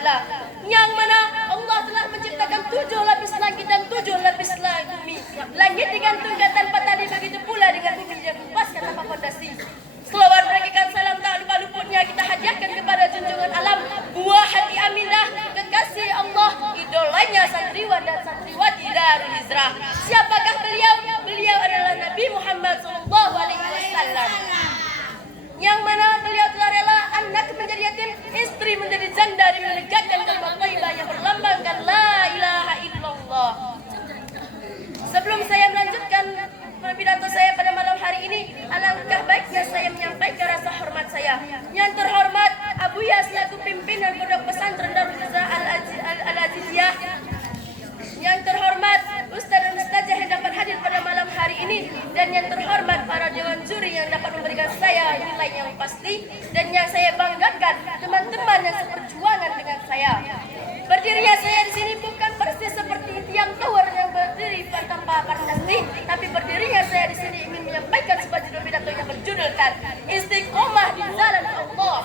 Ta'ala, yang mana Allah telah menciptakan 7 lapis langit dan 7 lapis bumi. Langit digantungkan tanpa tali, begitu pula dengan bumi yang dikepaskan tanpa fondasi. Selawat berikan salam tak lupa luputnya kita hadiahkan kepada junjungan alam, buah hati Aminah, kekasih Allah, idolanya santriwan dan santriwati Darul Hijrah. Siapakah beliau? Beliau adalah Nabi Muhammad SAW, yang mana beliau telah rela anak menjadi yatim, istri menjadi janda demi menegakkan kalimat thayyibah yang berlambangkan la ilaha illallah. Sebelum saya melanjutkan pidato saya pada malam hari ini, alangkah baiknya saya menyampaikan rasa hormat saya. Yang terhormat Abuya selaku pimpinan Pondok Pesantren Darul Hijrah Al-Aziziyah. Yang terhormat Ustaz dan Ustazah yang dapat hadir pada malam hari ini, dan yang terhormat para dewan juri yang dapat memberikan saya nilai yang pasti, dan yang saya banggakan teman-teman yang seperjuangan dengan saya. Berdirinya saya di sini bukan persis seperti tiang tower yang berdiri tanpa pardasi, tapi berdirinya saya di sini ingin menyampaikan sebuah judul pidato yang berjudulkan Istiqomah di Jalan Allah.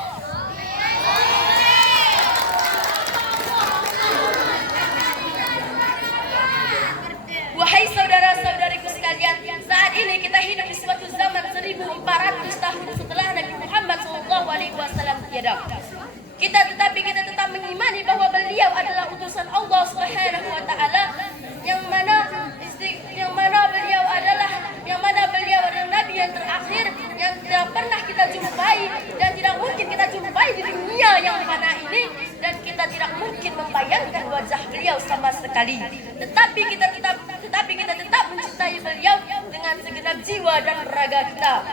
Wahai saudara-saudariku sekalian, saat ini kita hidup di suatu zaman 1400 tahun setelah Nabi Muhammad SAW tiada. Kita tetap mengimani bahwa beliau adalah utusan Allah Subhanahu wa Ta'ala, yang mana beliau adalah nabi yang terakhir yang tidak pernah kita jumpai dan tidak mungkin kita jumpai di dunia yang fana ini, dan kita tidak mungkin membayangkan wajah beliau sama sekali. Tetapi kita tetap mencintai beliau dengan segenap jiwa dan raga kita.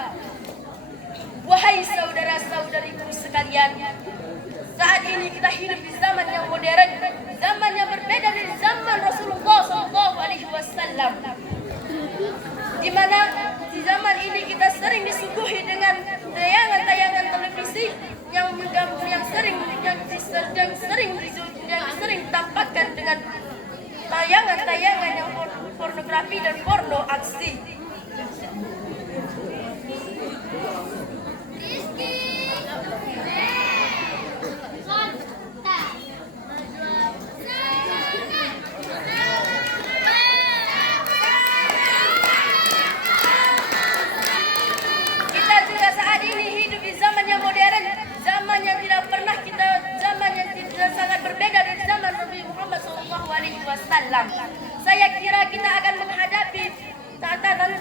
Wahai saudara-saudariku sekalian, saat ini kita hidup di zaman yang modern, zaman yang berbeda dari zaman Rasulullah SAW, di mana di zaman ini kita sering disuguhi dengan tayangan-tayangan televisi yang sering ditampakkan dengan tayangan-tayangan yang pornografi dan porno aksi. Saya kira kita akan menghadapi tantangan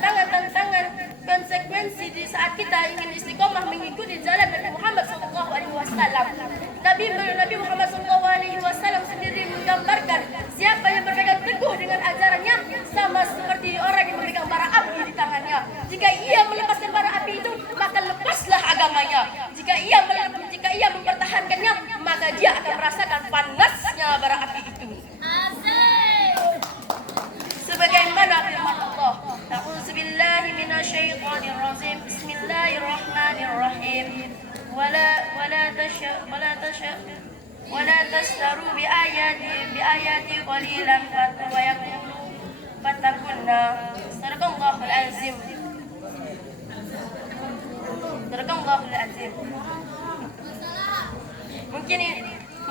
konsekuensi di saat kita ingin istiqomah mengikuti jalan Nabi Muhammad SAW. Nabi Muhammad SAW sendiri menggambarkan siapa yang berpegang teguh dengan ajarannya sama seperti orang yang memegang bara api di tangannya. Jika ia melepaskan bara api itu, maka lepaslah agamanya. Jika ia mempertahankannya, maka dia akan merasakan panasnya bara api itu. Sebagaimana firman Allah, A'udzubillahi minasyaitonirrajim, Bismillahirrahmanirrahim. Wala tashtaru bi ayati qalilan wa yaqulu fatakunna. Sadaqallahul azim. Sadaqallahul azim.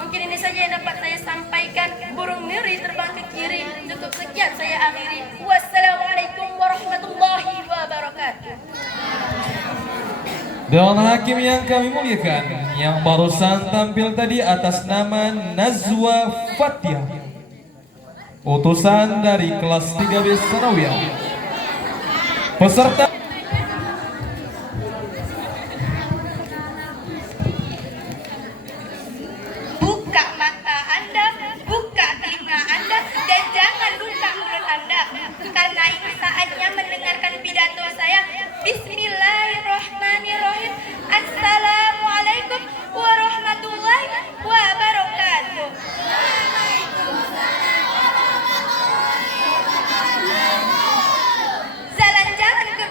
Mungkin ini saja yang dapat saya sampaikan. Burung miri terbang ke kiri. Cukup sekian saya akhiri. Wassalamualaikum warahmatullahi wabarakatuh. Dewan Hakim yang kami muliakan, yang barusan tampil tadi atas nama Nazwa Fathia, utusan dari kelas 3B Sanawiyah. Peserta karena ini saatnya mendengarkan pidato saya. Bismillahirrahmanirrahim. Assalamualaikum warahmatullahi wabarakatuh. Jalan-jalan ke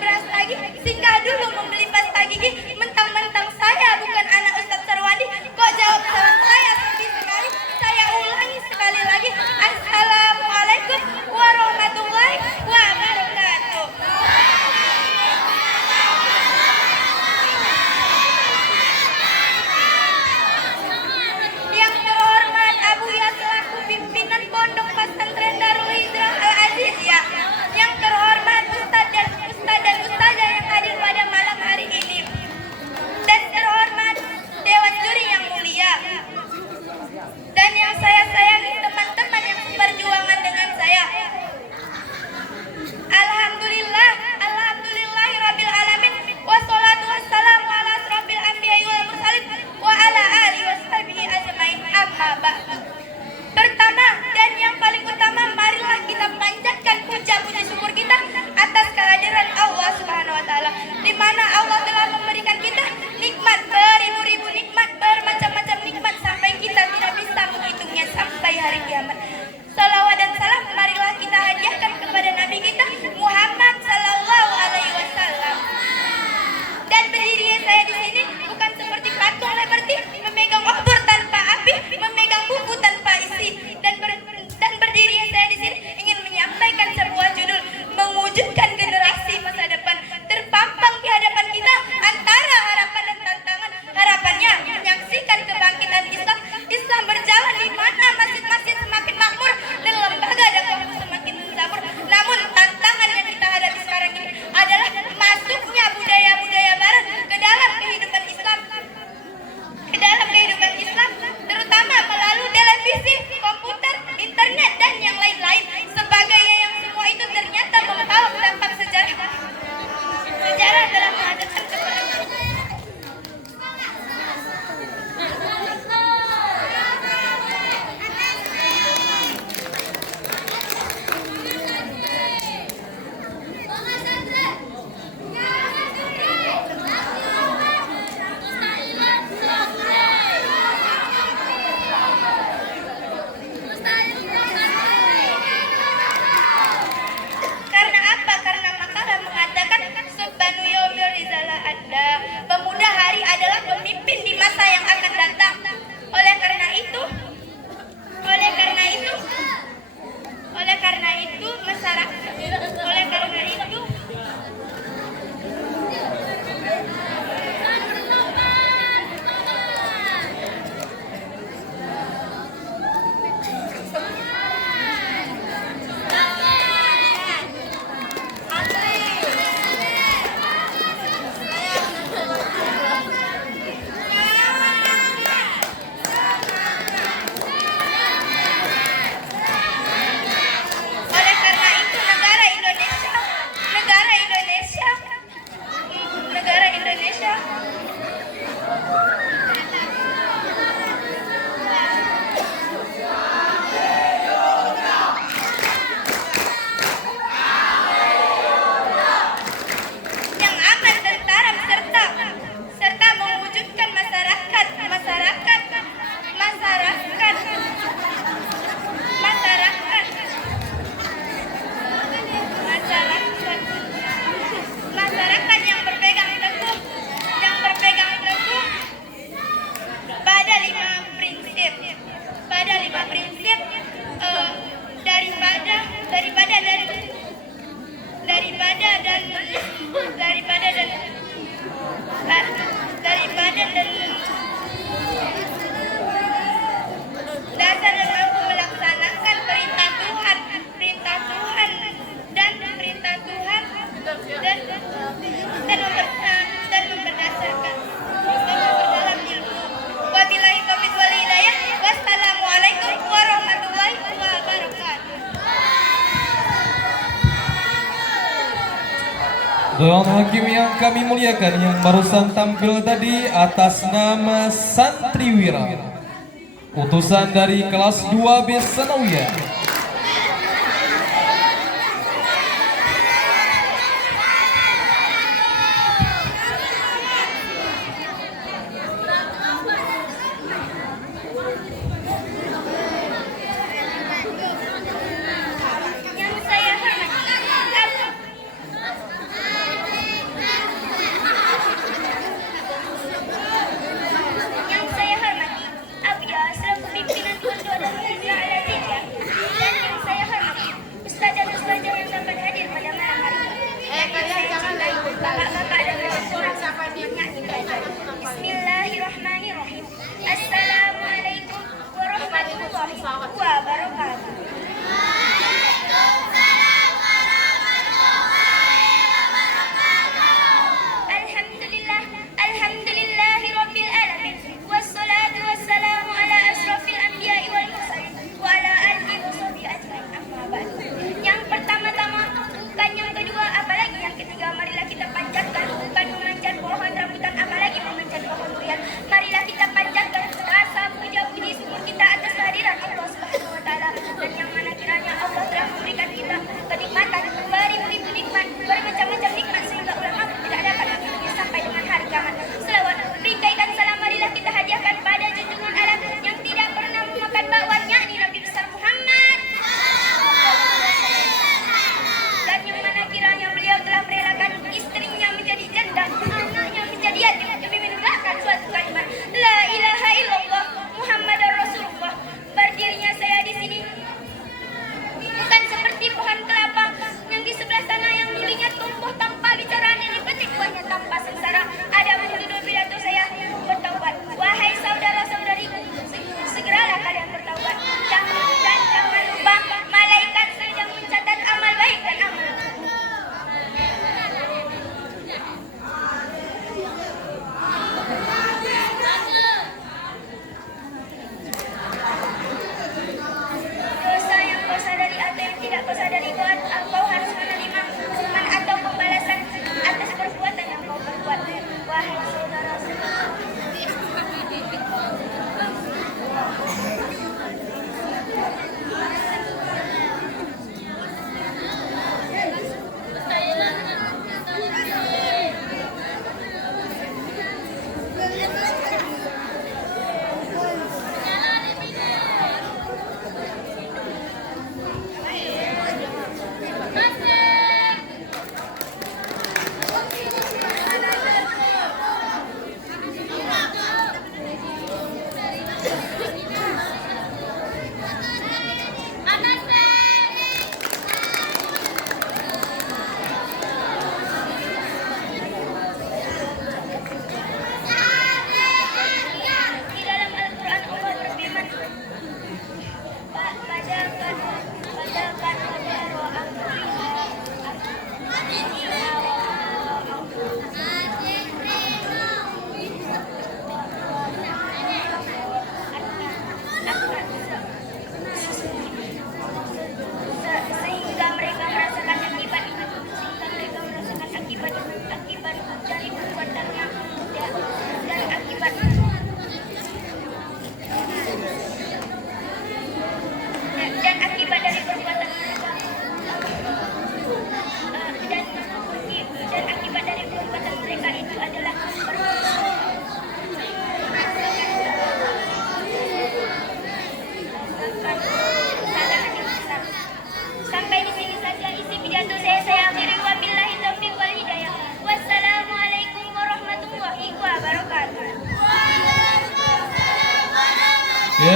sahabat. Pertama dan yang paling utama, marilah kita panjatkan puja-puji syukur kita atas kehadiran Allah Subhanahu wa taala, di mana Allah telah memberikan kita nikmat beribu-ribu nikmat, bermacam-macam nikmat sampai kita tidak bisa menghitungnya sampai hari kiamat. Salawat dan salam marilah kita hadiahkan kepada Nabi kita Muhammad sallallahu alaihi wasallam. Dan berdirinya saya di sini bukan seperti patung Liberty memegang obor tanpa api, memegang buku tanpa isi. Dan berdirinya saya di sini ingin menyampaikan sebuah judul, mewujudkan generasi masa depan. Terpampang di hadapan kita antara harapan dan tantangan. Harapannya menyaksikan kebangkitan Islam. Islam berjalan di mana masjid-masjid semakin makmur dan lembaga dakwah semakin menjamur. Namun tantangan yang kita hadapi sekarang ini adalah masuknya budaya-budaya barat ke dalam kehidupan Islam. Terutama melalui televisi, komputer, internet dan yang lain-lain. Sebagainya yang semua itu ternyata membawa dampak sejarah dalam menghadapkan kebenaran. Karena apa? Karena makalah mengatakan Subhanu yaumil rizala ada. Pemuda hari adalah pemimpin di masa yang akan datang. Oleh karena itu masyarakat, negara Indonesia yang aman, tentram, serta mewujudkan masyarakat yang berpegang teguh pada lima prinsip dasar dan mampu melaksanakan perintah Tuhan dan memberdasarkan dalam ilmu. Wabillahi taufiq wal hidayah. Wassalamualaikum warahmatullahi wabarakatuh. Dewan hakim yang kami muliakan, yang barusan tampil tadi atas nama Santriwira, utusan dari kelas 2B Sanawiyah. Yang saya hormati Abu Yasir, pimpinan Kedua dan Hijrah Al-Tijah.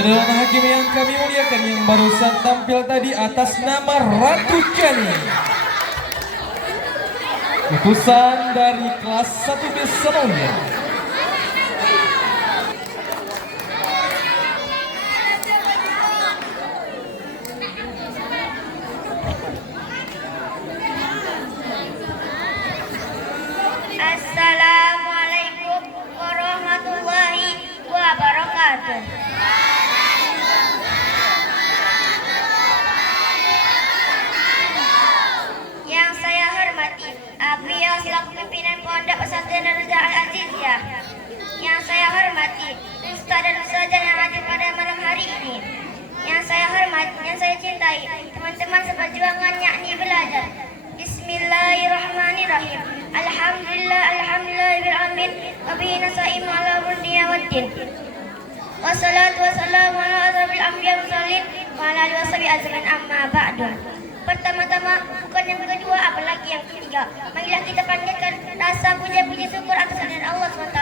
Dewan Hakim yang kami muliakan, yang barusan tampil tadi atas nama Ratu Jani, utusan dari kelas 1B Sanawiyah. Assalamualaikum warahmatullahi wabarakatuh. Yang saya hormati Abu yang selaku pimpinan Pondok Pesantren Raja Al-Aziziyah. Yang saya hormati Ustaz dan Ustazah yang hadir pada malam hari ini. Yang saya hormati, yang saya cintai teman-teman seperjuangan yakni belajar. Bismillahirrahmanirrahim. Alhamdulillahirrahmanirrahim. Wabihi nasta'inu ala dunya waddin. Wassalatu wassalamu ala asrofil anbiya mursalin wa ala alihi washabihi ajmain, amma ba'du. Pertama-tama, bukan yang kedua, apalagi yang ketiga, marilah kita panjatkan rasa puja-puji syukur atas kehadiran Allah SWT,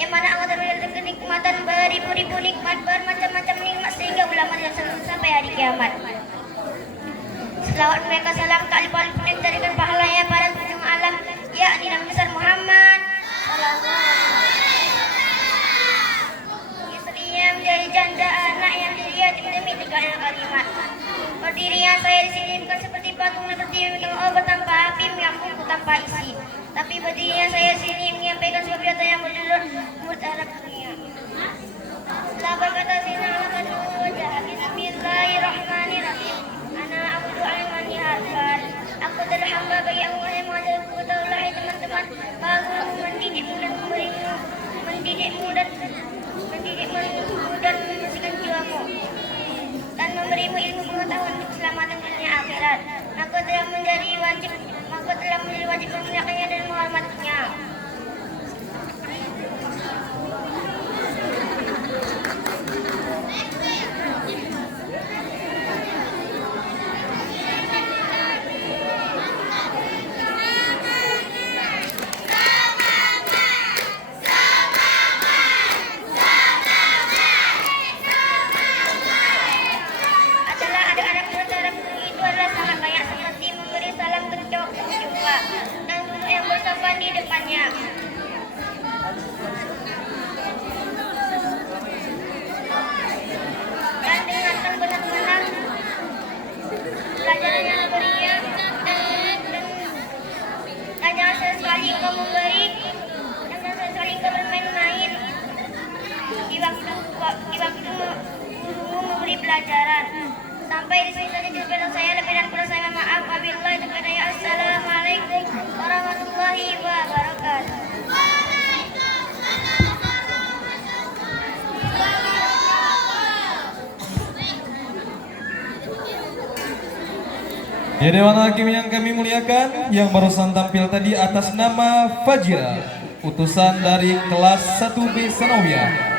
yang mana Allah telah memberikan kenikmatan beribu-ribu nikmat, bermacam-macam nikmat sehingga ulama tidak sampai hari kiamat. Selawat mereka salam tak lupa darikan pahalanya pada ujung alam, yakni Nabi besar Muhammad istrinya menjadi janda, anak yang diriati demi tegaknya kalimat. Berdirinya saya di sini bukan seperti patung seperti memegang obat tanpa api, yang buku tanpa isi, tapi berdirinya saya di sini menyampaikan sebuah pidato yang berjudul Murtadak Dunia. Setelah berkata sini alamat wajah, Bismillahirrahmanirrahim. Aku adalah hamba bagi Allah yang mengajarku. Ketahuilah teman-teman, bahwa mendidikmu dan mendidikmu dan membersihkan jiwamu dan memberimu ilmu pengetahuan untuk keselamatan dunia akhirat. Maka telah menjadi wajib memuliakannya dan menghormatinya. Di depannya. Dan dengarkan benar-benar pelajaran yang diberinya, dan jangan sesekali engkau memberi, dan jangan sesekali engkau bermain-main di waktu gurumu memberi pelajaran. Sampai di sini saja cerita saya, lebih dan kurang saya maaf. Wabillahi taufiq. Assalamualaikum warahmatullahi wabarakatuh. Ya Dewan Hakim yang kami muliakan, yang barusan tampil tadi atas nama Fajira, utusan dari kelas 1B Sanawiyah.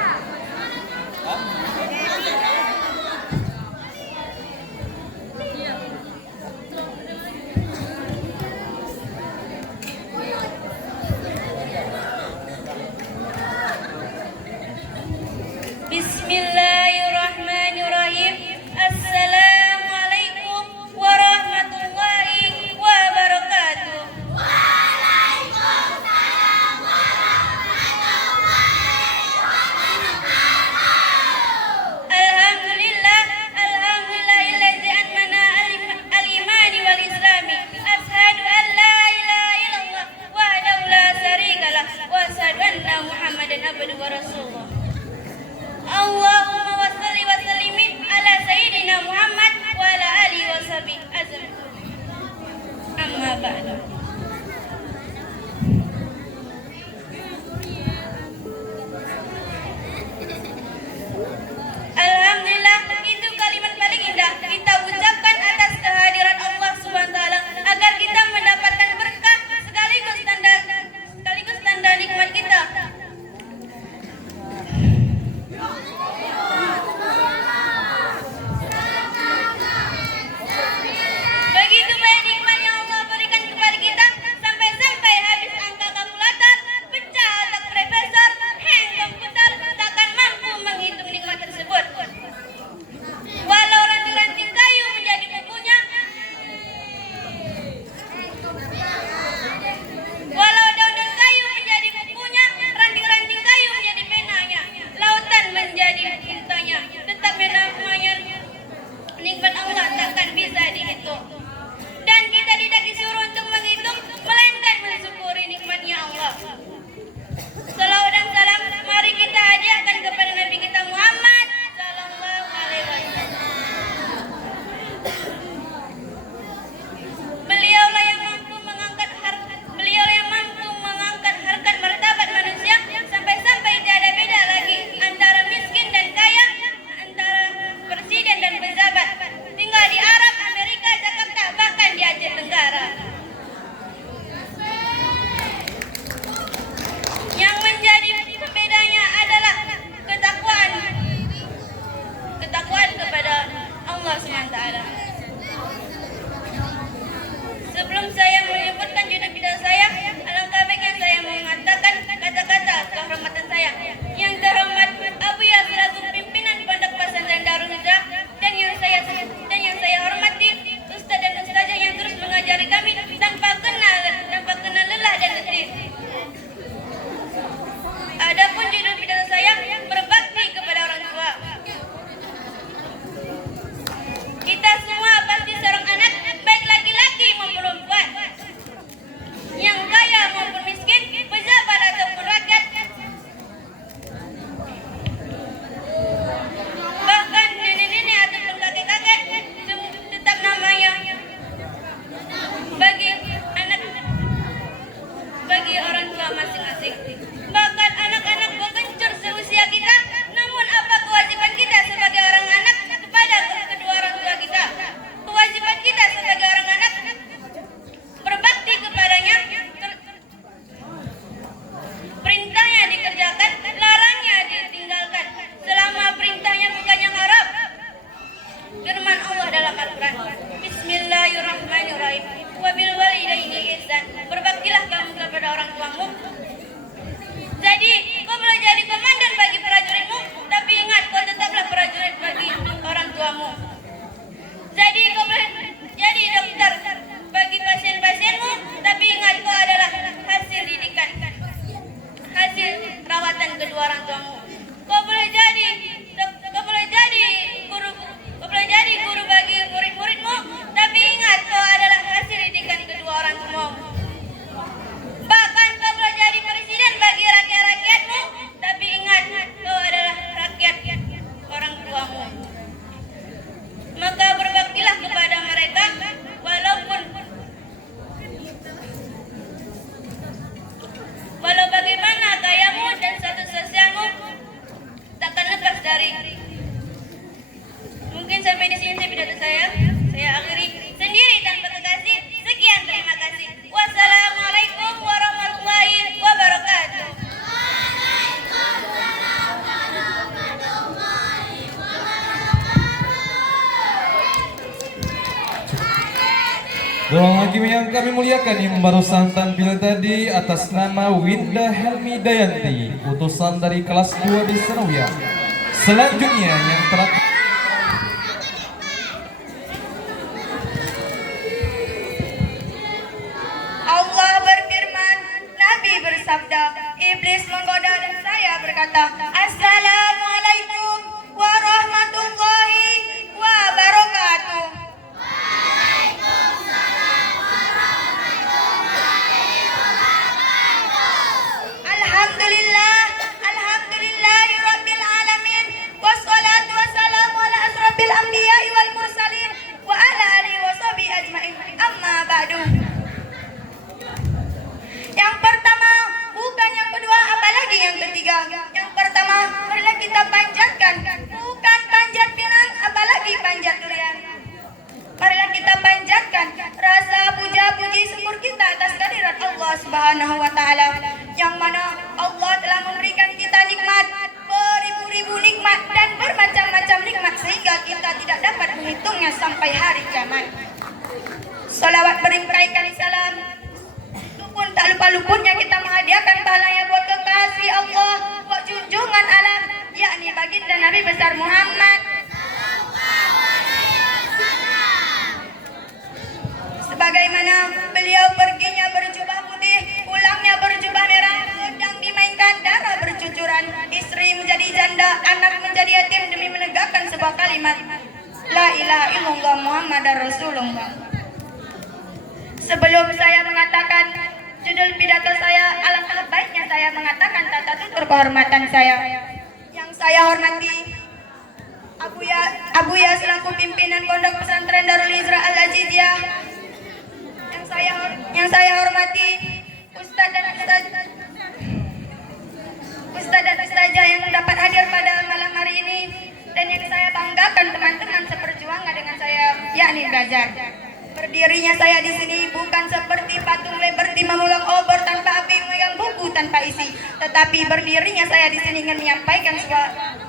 Bismillahirrahmanirrahim. Assalamualaikum warahmatullahi wabarakatuh. Waalaikumsalam warahmatullahi wabarakatuh. ketakwaan kepada Allah SWT. Sebelum saya menyebutkan judul bidang saya, alangkah baiknya saya mengatakan kata-kata kehormatan saya. Yang terhormat Abuya selaku pimpinan Pondok Pesantren Darul Hijrah, dan yang saya hormati Ustaz dan Ustazah yang terus mengajari kami tanpa kenal lelah dan letih. Adapun judul bidang saya berbakti kepada orang tua. Kita semua pasti seorang anak, baik laki-laki maupun perempuan, yang kaya maupun miskin, pejabat ataupun rakyat. Bahkan nenek-nenek ataupun kakek-kakek tetap namanya bagi orang tua masing-masing. Bahkan anak-anak bekencur seusia kita, namun apa kewajiban kita sebagai orang anak kepada kedua orang tua kita? Kewajiban kita sebagai orang anak berbakti kepadanya, perintahnya dikerjakan, larangnya ditinggalkan, selama perintahnya bukan yang haram. Firman Allah dalam Al-Quran, Bismillahirrahmanirrahim, wabil walidaini ihsan, berbaktilah kamu kepada orang tuamu. Jadi kau boleh jadi komandan bagi prajuritmu, tapi ingat kau tetaplah prajurit bagi orang tuamu. Jadi kau boleh jadi dokter bagi pasien-pasienmu, tapi ingat kau adalah hasil didikan, hasil rawatan kedua orang tuamu. Kau boleh jadi guru bagi murid-muridmu, tapi ingat kau adalah hasil didikan kedua orang tuamu. Bahkan kau boleh jadi presiden bagi rakyat-rakyatmu, tapi ingat kau adalah rakyat orang tuamu. Maka berbaktilah kepada mereka walau bagaimana kayamu dan status sosialmu, takkan lepas dari. Mungkin sampai di sini pidato saya akhiri sendiri tanpa kekasih. Sekian, terima kasih. Wassalamualaikum warahmatullahi wabarakatuh. Ruang hakim yang kami muliakan yang barusan tampil tadi atas nama Winda Helmi Dayanti, utusan dari kelas 2 di Sanawiyah. Selanjutnya yang terakhir, Allah berfirman, Nabi bersabda, iblis menggoda dan saya berkata, Assalamualaikum warahmatullahi wabarakatuh. Alhamdulillahirabbil alamin, wassalatu wassalamu ala asrofil anbiya'i wal mursalin wa ala alihi washabihi ajmain. Amma ba'du. Yang pertama, bukan yang kedua, apalagi yang ketiga. Yang pertama, marilah kita panjatkan, bukan panjat pinang, apalagi panjat durian. Marilah kita panjatkan rasa puja-puji syukur kita atas kehadirat Allah Subhanahu wa taala, yang mana Allah telah memberikan kita nikmat, beribu-ribu nikmat dan bermacam-macam nikmat, sehingga kita tidak dapat menghitungnya sampai hari kiamat. Salawat berimpaikan salam pun tak lupa luputnya kita menghadiahkan pahalanya buat kekasih Allah, buat junjungan alam, yakni baginda Nabi besar Muhammad. Sebagaimana beliau perginya berjubah putih, pulangnya berjubah merah, sedang dimainkan darah bercucuran, istri menjadi janda, anak menjadi yatim demi menegakkan sebuah kalimat La ilaha illallah Muhammadar Rasulullah. Sebelum saya mengatakan judul pidato saya, alangkah baiknya saya mengatakan tata tutur kehormatan saya. Yang saya hormati Abuya selaku pimpinan Pondok Pesantren Darul Hijrah Al-Aziziyah. Yang saya hormati Ustaz dan Ustazah yang dapat hadir pada malam hari ini, dan yang saya banggakan teman-teman seperjuangan dengan saya, yakni belajar. Berdirinya saya di sini bukan seperti patung Liberty mengulang obor tanpa api, memegang buku tanpa isi, tetapi berdirinya saya di sini ingin menyampaikan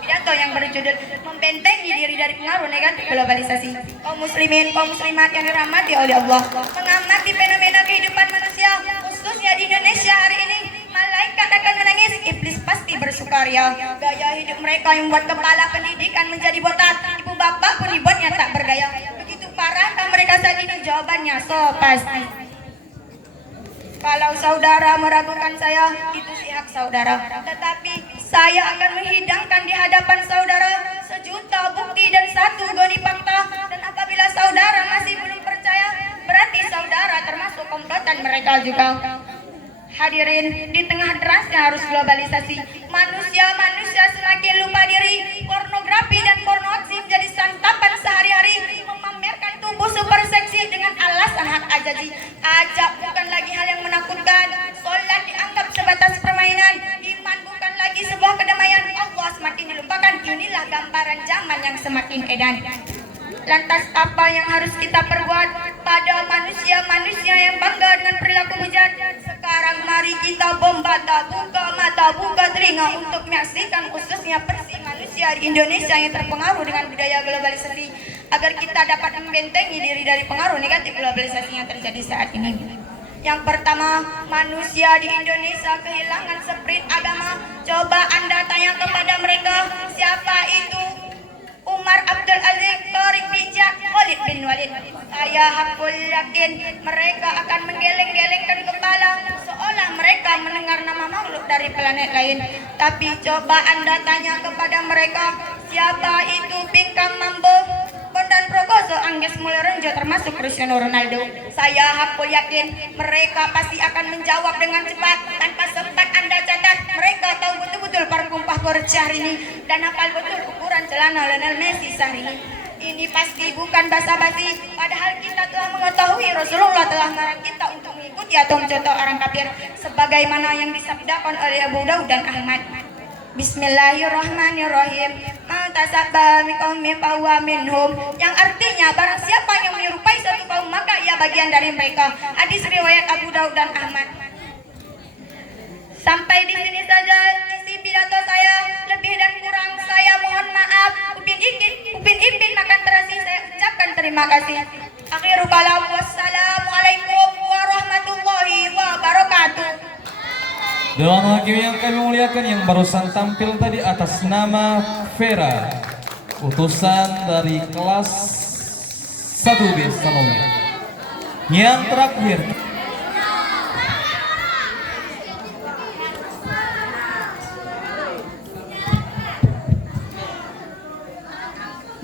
pidato yang berjudul membentengi diri dari pengaruh negatif globalisasi. Kaum muslimin, kaum muslimat yang dirahmati oleh Allah, mengamati fenomena kehidupan manusia khususnya di Indonesia hari ini, malaikat akan menangis, iblis pasti bersukaria. Gaya hidup mereka yang membuat kepala pendidikan menjadi botak, ibu bapak pun dibuatnya tak berdaya. Begitu parahkah mereka saat ini? Jawabannya so pasti. Kalau saudara meragukan saya, itu sih hak saudara. Tetapi saya akan menghidangkan di hadapan saudara sejuta bukti dan satu goni fakta. Dan apabila saudara masih belum percaya, berarti saudara termasuk komplotan mereka juga. Hadirin, di tengah derasnya arus globalisasi, manusia semakin lupa diri. Pornografi dan porno aksi menjadi santapan sehari-hari. Memamerkan tubuh super seksi dengan alasan hak ajazi. Ajab bukan lagi hal yang menakutkan. Sholat dianggap sebatas permainan. Iman bukan lagi sebuah kedamaian. Allah semakin dilupakan. Inilah gambaran zaman yang semakin edan. Lantas apa yang harus kita perbuat pada manusia-manusia yang bangga dengan perilaku bejat? Sekarang mari kita bombata, buka mata, buka telinga untuk menyaksikan khususnya persi manusia di Indonesia yang terpengaruh dengan budaya globalisasi, agar kita dapat membentengi diri dari pengaruh negatif globalisasi yang terjadi saat ini. Yang pertama, manusia di Indonesia kehilangan spirit agama. Coba Anda tanya kepada mereka, siapa itu Umar Abdul Aziz, Tariq bin Ziyad, Khalid bin Walid. Saya hakul yakin mereka akan menggeleng-gelengkan kepala seolah mereka mendengar nama makhluk dari planet lain. Tapi coba Anda tanya kepada mereka, siapa itu Bintang Mambo, Bondan Prakoso, Angges Mulyorejo, termasuk Cristiano Ronaldo. Saya hakul yakin mereka pasti akan menjawab dengan cepat tanpa sempat Anda catat. Mereka tahu betul-betul parfum Porsche hari ini dan hafal betul ukuran celana Lionel Messi sehari ini. Ini pasti bukan basa-basi, padahal kita telah mengetahui Rasulullah telah melarang kita untuk mengikuti atau mencontoh orang kafir sebagaimana yang disabdakan oleh Abu Daud dan Ahmad. Bismillahirrahmanirrahim. Mantasabba miqaumin fahuwa minhum, yang artinya barang siapa yang menyerupai suatu kaum maka ia bagian dari mereka. Hadis riwayat Abu Daud dan Ahmad. Sampai di sini saja isi pidato saya. Lebih dan kurang saya mohon maaf. Upin Ipin makan terasi, saya ucapkan terima kasih. Akhirul kalam, wassalamualaikum warahmatullahi wabarakatuh. Dewan hakim yang kami muliakan, yang barusan tampil tadi atas nama Vera, utusan dari kelas 1B Sanawiyah. Yang terakhir,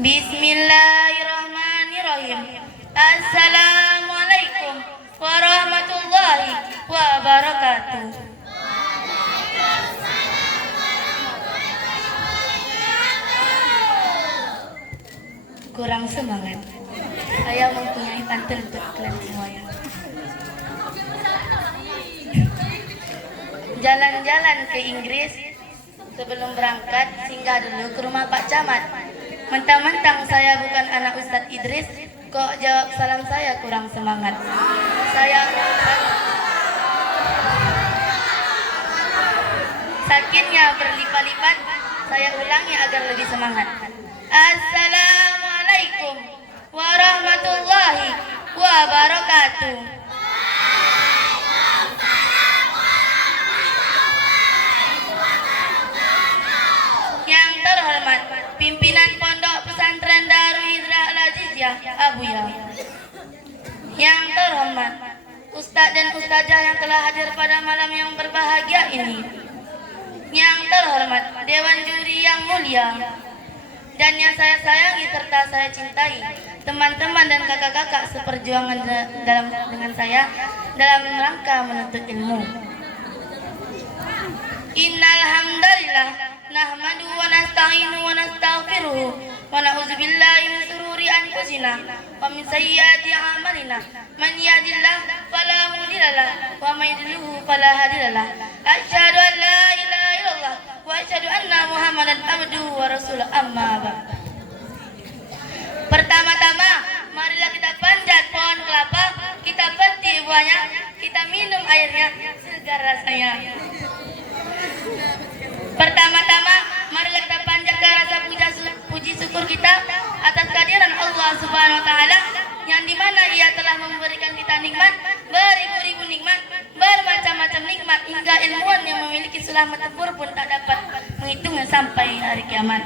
Bismillahirrahmanirrahim. Assalamualaikum warahmatullahi wabarakatuh. Kurang semangat. Saya mempunyai pantun untuk kalian semuanya. Jalan-jalan ke Inggris, sebelum berangkat singgah dulu ke rumah Pak Camat. Mentang-mentang saya bukan anak Ustadz Idris, kok jawab salam saya kurang semangat. Saya sakitnya berlipat-lipat, saya ulangi agar lebih semangat. Assalamualaikum warahmatullahi wabarakatuh. Yang terhormat pimpinan Pondok Pesantren Darul Hijrah Al-Aziziyah Abuya. Yang terhormat Ustadz dan Ustazah yang telah hadir pada malam yang berbahagia ini. Yang terhormat Dewan Juri yang mulia dan yang saya sayangi serta saya cintai, teman-teman dan kakak-kakak seperjuangan dengan saya dalam rangka menuntut ilmu. Innal hamdalillah nahmadu wa nasta'inu wa nastaghfiruhu wa na'udzu billahi min shururi anfusina wa min sayyiati a'malina. Man yahdihillah fala mudilla lahu wa man yudlilhu fala hadiya lahu. Asyhadu an la ilaha illallah wa asyhadu anna Muhammadan abduhu wa rasuluh. Amma ba'd. Pertama-tama marilah kita panjat pohon kelapa, kita petik buahnya, kita minum airnya, segar rasanya. Pertama-tama marilah kita panjat ke rasa puji syukur kita atas kehadiran Allah Subhanahu wa taala yang dimana Ia telah memberikan kita nikmat, beribu-ribu nikmat, bermacam-macam nikmat hingga ilmuwan yang memiliki sulama tebur pun tak dapat menghitungnya sampai hari kiamat.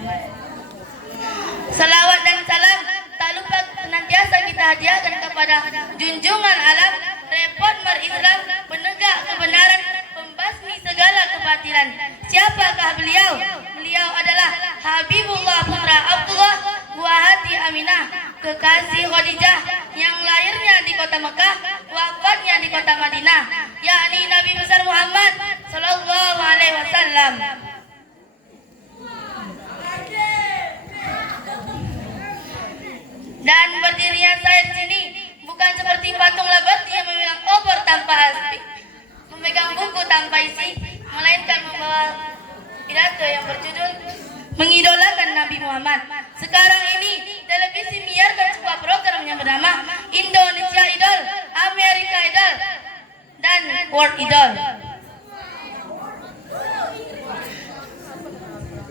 Salawat dan salam tak lupa senantiasa kita hadiahkan kepada junjungan alam, reformer Islam, penegak kebenaran, pembasmi segala kebatilan. Siapakah beliau? Beliau adalah Habibullah putra Abdullah, buah hati Aminah, kekasih Khadijah yang lahirnya di kota Mekah, wafatnya di kota Madinah, yakni Nabi besar Muhammad sallallahu alaihi wasallam. Dan berdirinya saya di sini bukan seperti patung labati yang memegang obor tanpa aspik, memegang buku tanpa isi, melainkan membawa pidato yang berjudul mengidolakan Nabi Muhammad. Sekarang ini televisi menyiarkan sebuah program yang bernama Indonesia Idol, Amerika Idol, dan World Idol.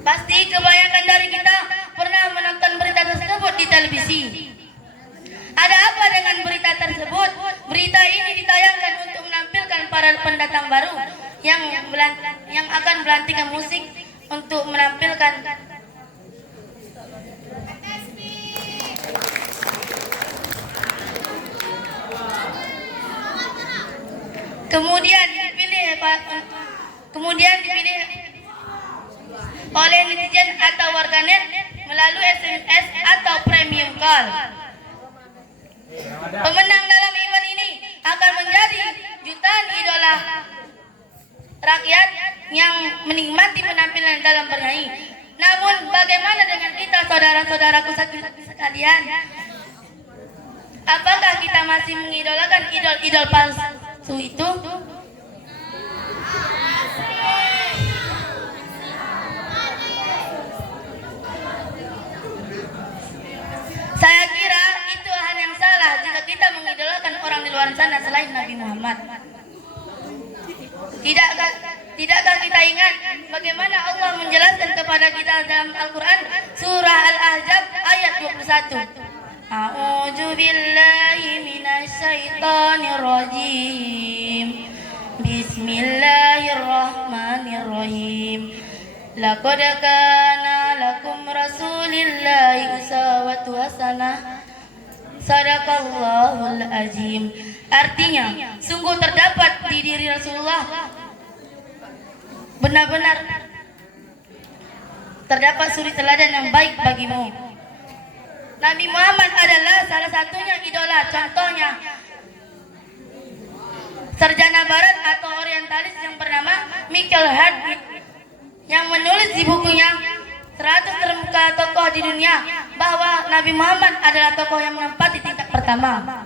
Pasti kebanyakan dari kita pernah menonton berita tersebut di televisi. Ada apa dengan berita tersebut? Berita ini ditayangkan untuk menampilkan para pendatang baru yang akan melantikan musik untuk menampilkan kemudian dipilih oleh netizen atau warganet melalui SMS atau premium call. Pemenang dalam event ini akan menjadi jutaan idola rakyat yang menikmati penampilan dalam bernyanyi. Namun bagaimana dengan kita saudara-saudaraku sekalian? Apakah kita masih mengidolakan idol-idol palsu itu? Saya kira itu hal yang salah jika kita mengidolakan orang di luar sana selain Nabi Muhammad. Tidakkah kita ingat bagaimana Allah menjelaskan kepada kita dalam Al-Quran surah Al-Ahzab ayat 21. A'udzu billahi minasyaitonir rajim. Bismillahirrahmanirrahim. Laqad kana lakum rasulillahi uswatun hasanah. Sadaqallahul azim. Artinya, sungguh terdapat di diri Rasulullah benar-benar terdapat suri teladan yang baik bagimu. Nabi Muhammad adalah salah satunya idola. Contohnya, sarjana barat atau orientalis yang bernama Michael Hart yang menulis di bukunya 100 terkemuka tokoh di dunia bahwa Nabi Muhammad adalah tokoh yang menempati tingkat pertama.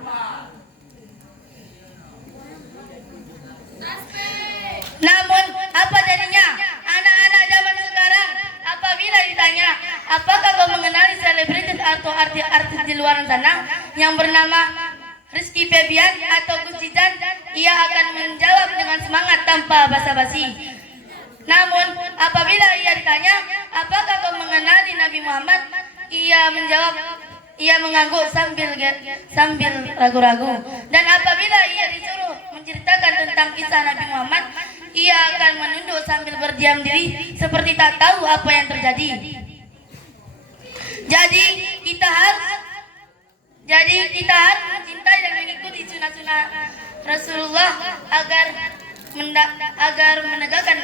Namun apa jadinya anak-anak zaman sekarang apabila ditanya apakah kau mengenali selebritis atau artis di luar sana yang bernama Rizky Febian atau Gus Jidan, ia akan menjawab dengan semangat tanpa basa-basi. Namun apabila ia ditanya apakah kau mengenali Nabi Muhammad, ia menjawab, ia mengangguk sambil ragu-ragu. Dan apabila ia disuruh menceritakan tentang kisah Nabi Muhammad, ia akan menunduk sambil berdiam diri seperti tak tahu apa yang terjadi. Jadi kita harus mencintai dan mengikuti sunnah-sunnah Rasulullah agar menegakkan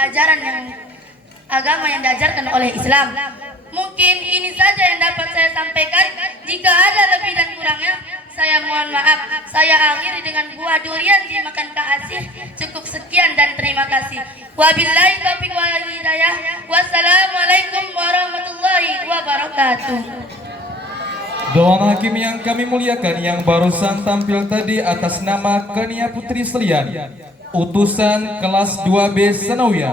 ajaran agama yang diajarkan oleh Islam. Mungkin ini saja yang dapat saya sampaikan. Jika ada lebih dan kurangnya, saya mohon maaf. Saya akhiri dengan buah durian dimakan Kak Asih. Cukup sekian dan terima kasih. Wabillahi taufiq wal hidayah. Wassalamualaikum warahmatullahi wabarakatuh. Dewan Hakim yang kami muliakan, yang barusan tampil tadi atas nama Kania Putri Selian, utusan kelas 2B Sanawiyah.